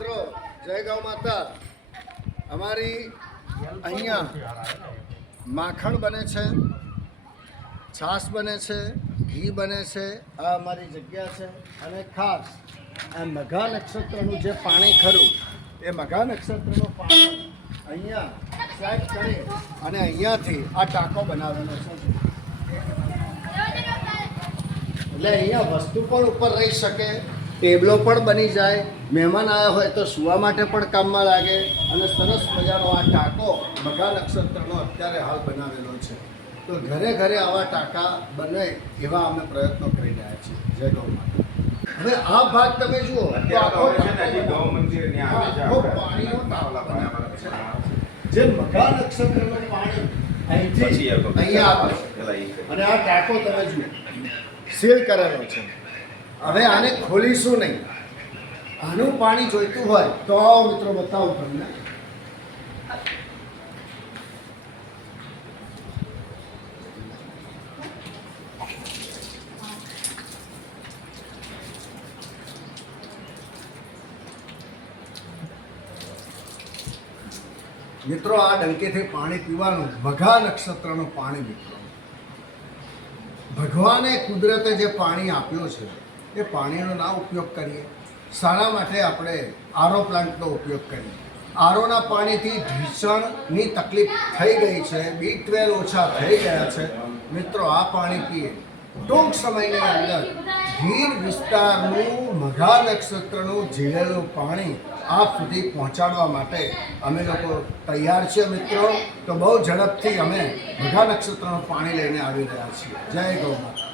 મિત્રો, જય માતા. અમારી અહીંયા માખણ બને છે, છાશ બને છે, ઘી બને છે, આ અમારી જગ્યા છે. અને ખાસ આ મઘા નક્ષત્રનું જે પાણી ખરું, એ મઘા નક્ષત્રનું પાણી અહીંયા સેટ કરી અને અહીંયાથી આ ટાંકો બનાવેલો છે. એટલે અહીંયા વસ્તુ પણ ઉપર રહી શકે. ટેબલો પણ બની જાય મહેમાન આવ્યા હોય તો સુવા માટે પણ કામમાં લાગે અને સરસ મજાનો આ ટાંકો મઘા નક્ષત્રનો અત્યારે હાલ બનાવેલો છે. તો ઘરે ઘરે આવા ટાંકા બને એવા અમે પ્રયત્નો કરી રહ્યા છીએ. જય ગૌ માતા. હવે આ ભાગ તમે જુઓ જે મઘા નક્ષત્રનું પાણી અહીંથી અહીંયા આવે. છે અને આ ટાંકો તમે જુઓ. સીલ કરેલો છે. હવે આને ખોલીશું નહીં. આનું પાણી જોઈતું હોય તો મિત્રો બતાવું તમને. મિત્રો, આ ડંકેથી પાણી પીવાનું વઘા નક્ષત્રનું પાણી, મિત્રો. ભગવાને કુદરતે જે પાણી આપ્યું છે એ પાણીનો ના ઉપયોગ કરીએ. શાના માટે આપણે આરો પ્લાન્ટનો ઉપયોગ કરીએ. આરોના પાણીથી ભીષણની તકલીફ થઈ ગઈ છે. બી ટ્વેલ ઓછા થઈ ગયા છે. મિત્રો, આ પાણી પીએ. ટૂંક સમયની અંદર ગીર વિસ્તારનું મઘા નક્ષત્રનું ઝીલેલું પાણી આપ સુધી પહોંચાડવા માટે અમે લોકો તૈયાર છીએ મિત્રો. તો બહુ ઝડપથી અમે મઘા નક્ષત્રનું પાણી લઈને આવી રહ્યા છીએ. જય ગૌ માતા.